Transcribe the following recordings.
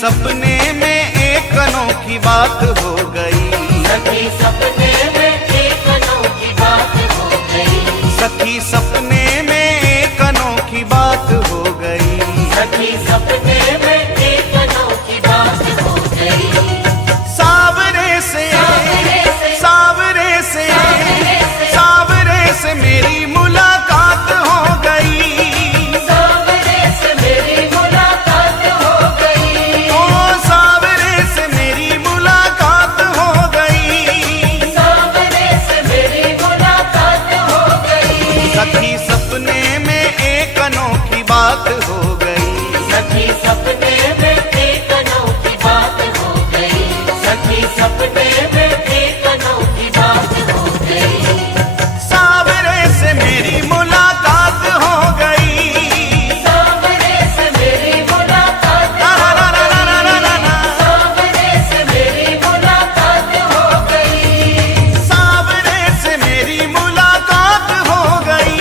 सपने में एक अनोखी बात हो गई। सखी सपने में एक अनोखी बात हो गई। सखी सपने में एक अनोखी बात हो गई। सखी सपने में एक अनोखी बात हो गई। सावरे से सावरे से सावरे से मेरी मुलाकात हो गई। सावरे से मेरी मुलाकात हो गई। ओ सावरे से मेरी मुलाकात हो गई। सावरे से मेरी मुलाकात हो गई। सखी सपने में एक अनोखी बात हो गई। सखी सपने में एक अनोखी बात हो गई। सखी सपने में एक अनोखी बात हो गई। सावरे से मेरी मुलाकात हो गई। सावरे से मेरी मुलाकात ला ला ला ला ला ला ला ला। सावरे से मेरी मुलाकात हो गई। सावरे से मेरी मुलाकात हो गई।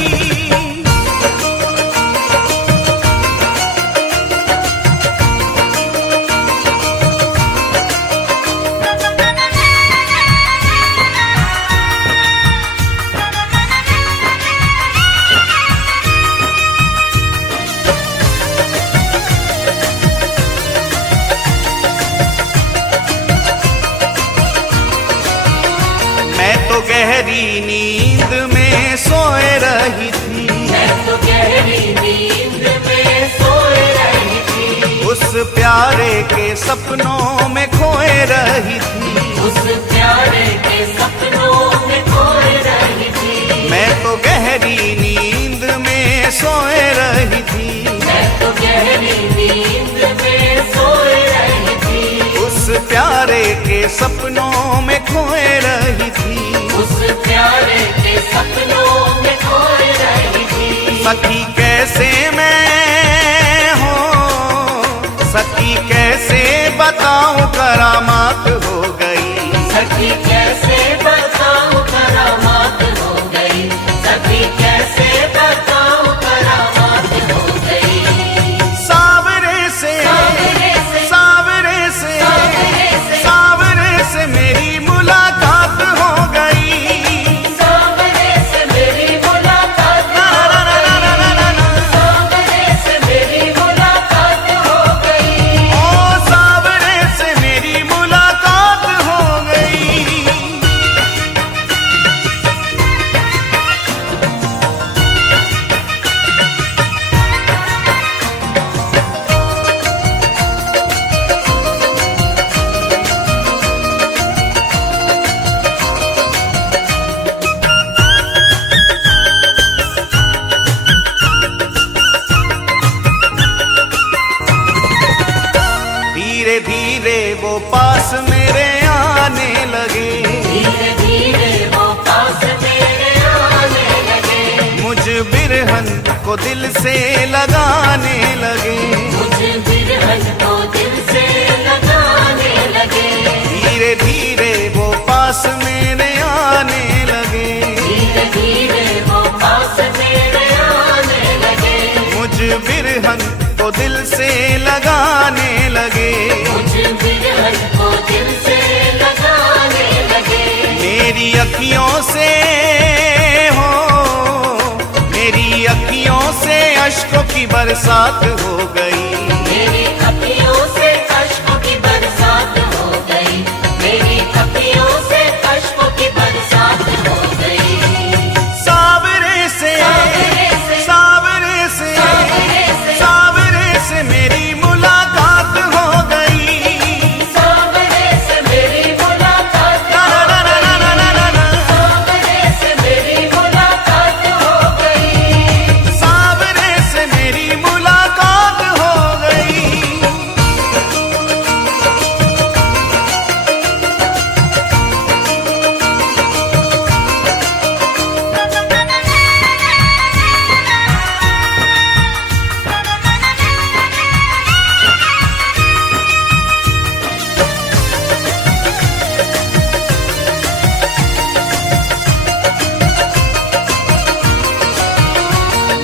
मैं तो गहरी नींद में सोए रही थी। मैं तो गहरी नींद में सोए रही थी। उस प्यारे के सपनों में खोए रही थी। उस प्यारे के सपनों में खोए रही थी। मैं तो गहरी नींद में सोए रही थी। मैं तो गहरी नींद में सोए रही थी। उस प्यारे के सपनों में खोए रही थी। उस प्यारे के सपनों में खोए रही थी। सखी कैसे मैं हो, सखी कैसे बताऊं करामात हो गई। सखी कैसे बताऊं करामात हो गई। सखी कैसे बताऊं करामात हो गई। सावरे से सावरे से सावरे से सावरे से सावरे से मेरी मुलाकात हो गई। सावरे से मेरी मुलाकात ला हो ला ला ला ला ला ला। सावरे से मेरी मुलाकात हो गई। ओ सावरे से मेरी मुलाकात हो गई। धीरे धीरे वो पास मेरे आने लगे। धीरे धीरे वो पास मेरे आने लगे। मुझ बिरहन को दिल से लगाने लगे। मुझे बिरहन को दिल से लगाने लगे। धीरे धीरे वो पास मेरे आने लगे। धीरे धीरे वो पास मेरे आने लगे। मुझ बिरहन को दिल से लगाने लगे। मुझे बिरहन को दिल से लगाने लगे। मेरी अखियों से हो, मेरी अखियों से अश्कों की बरसात हो गई। मेरी अखियों से अश्कों की बरसात हो गई। मेरी अखियों से अश्कों की बरसात हो गई। सावरे से सावरे से सावरे से सावरे से सावरे से मेरी मुलाकात हो गई। सावरे से मेरी मुलाकात ला हो ला ला ला ला ला ला ला। सावरे से मेरी मुलाकात हो गई। सावरे से मेरी मुलाकात हो गई।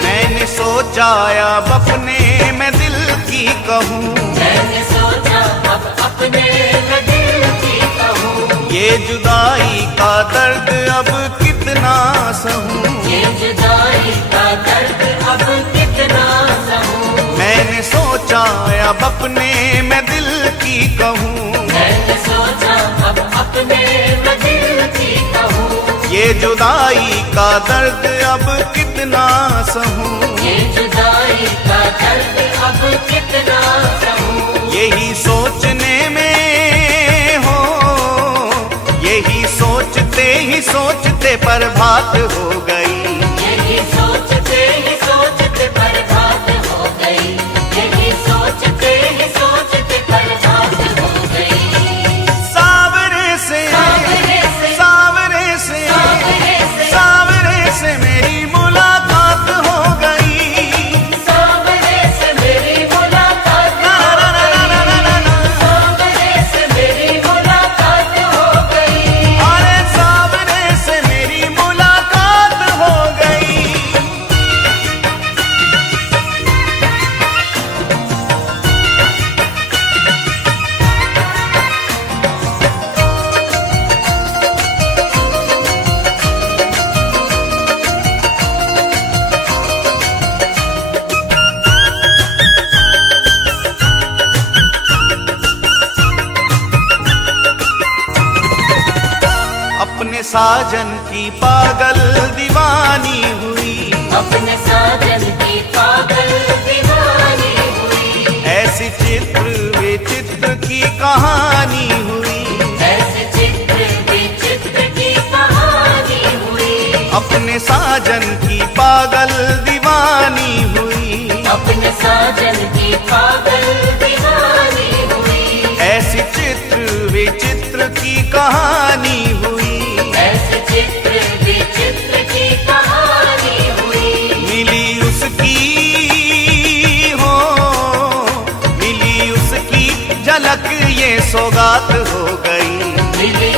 मैंने सोचा अब अपने मैं दिल की कहूँ। मैंने सोचा अपने मैं दिल की कहूँ। ये जुदाई का दर्द अब कितना सहूं, ये जुदाई का दर्द अब कितना सहूँ। मैंने सोचा अब अपने मैं दिल की कहूँ। मैंने सोचा अब अपने मैं दिल की कहूँ। ये जुदाई का दर्द अब कितना सहूं, ये जुदाई का दर्द अब कितना सहूँ। यही सोचने में हो, यही सोचते ही सोचते प्रभात हो गई। यही सोचते ही सोचते बर्बाद हो गई। यही सोचते ही सोचते बर्बाद हो गई। सावरे से सावरे से सावरे से सावरे से सावरे से मेरी मुलाकात हो गई। सावरे से मेरी मुलाकात ना हो ना ना ना ना ना ना, सावरे से मेरी मुलाकात हो गई। अरे सावरे से मेरी मुलाकात हो गई। अपने साजन की पागल दीवानी हुई, अपने साजन की पागल दीवानी हुई। ऐसी चित्र विचित्र की कहानी हुई। ऐसे चित्र विचित्र की कहानी हुई। अपने साजन की पागल दीवानी हुई, अपने साजन की पागल दीवानी हुई। ऐसी चित्र विचित्र की कहानी हुई। ऐसे चित्र विचित्र की कहानी हुई। मिली उसकी हो, मिली उसकी झलक ये सौगात हो गई। मिली